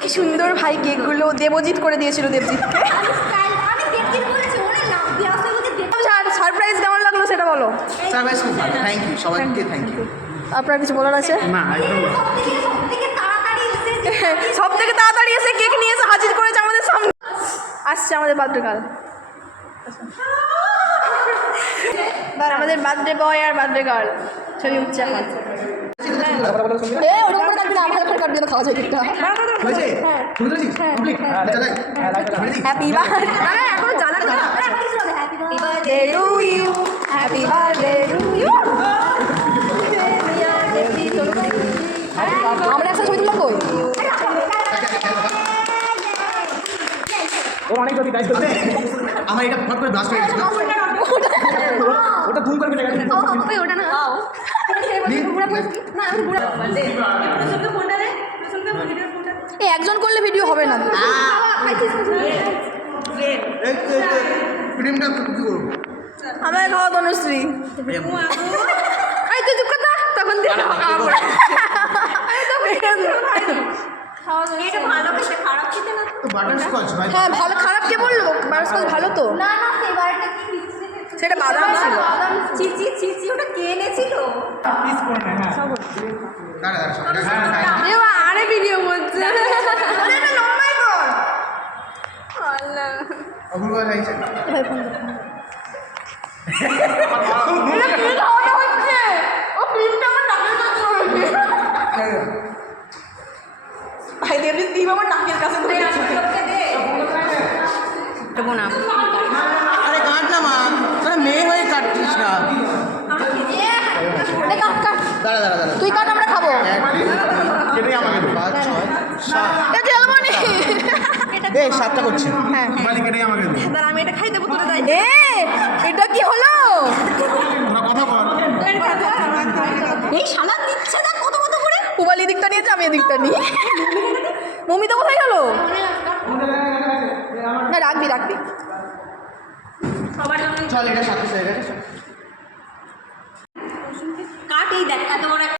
কি সুন্দর ভাই কেকগুলো দেবজিৎ করে দিয়েছিল দেবজিৎকে। সারপ্রাইজ কেমন লাগলো সেটা বলো। সারপ্রাইজ খুব ভালো, থ্যাংক ইউ সবাইকে, থ্যাংক ইউ। আপনার কিছু বলার আছে? না একদম সব থেকে তাড়াতাড়ি এসে কেক নিয়ে এসে হাজির করেছে আমাদের সামনে। আসছে আমাদের বার্থডে গার্ল, আমাদের বার্থডে বয় আর বার্থডে গার্ল ছবি উঠছে এখন। ওরকম করে কাটবি না, ভালো করে কাটবি না, খাওয়া যায় কেকটা। হ্যাপি বার্থডে, এখন জ্বালা না। Happy birthday to you, happy birthday to you. আমরা একসাথে ছবি তুললাম কই? ও অনেক জলদি গাইজ করতে আমার এটা ফট করে ব্লাস্ট হয়ে গেছিল, ওটা ধুম করে গেছে। ওটা না একজন করলে ভিডিও হবে না। ফিল্মটা কি করবো আমার খাওয়া তনুশ্রী তুই চুপ কথা তখন বাটারস্কচ ভাই। হ্যাঁ ভালো, খারাপ কে বললো? বাটারস্কচ ভালো তো। না না সেবারটা কি সেটা বাদাম ছিল। বাদাম চিচি চিচি ওটা কে এনেছিল? পিস করে না। হ্যাঁ দাঁড়া দাঁড়া আরে ভিডিও করছে লম্বাই কর। অপূর্ব খাইছে ভাই ফোন হচ্ছে ও ক্রিমটা আমার নাকের কাছে রয়েছে। ভাই দেবী দিই আমার নাকের কাছে ধরে আছে। না আরে কাট না মা, তোরা মেয়ে হয়ে কাটছিস না। দাঁড়া দাঁড়া দাঁড়া, তুই কাট আমরা খাবো। কেটে আমাকে দে। 5 6 7 এটা জলমনি এই 7টা করছি। হ্যাঁ মানে কেটে আমাকে দে। দাঁড়া আমি এটা খাই দেবো তোরা যাই। এটা কি হলো? তোরা কথা বল। এই শালা দিচ্ছে না কত কত করে। পুবালি দিকটা নিয়েছে, আমি এদিকটা নিই। মমি তো কোথায় গেল? না রাখবি রাখবি। চল এটা সাথে সাথে কাট এই দেখ এত বড়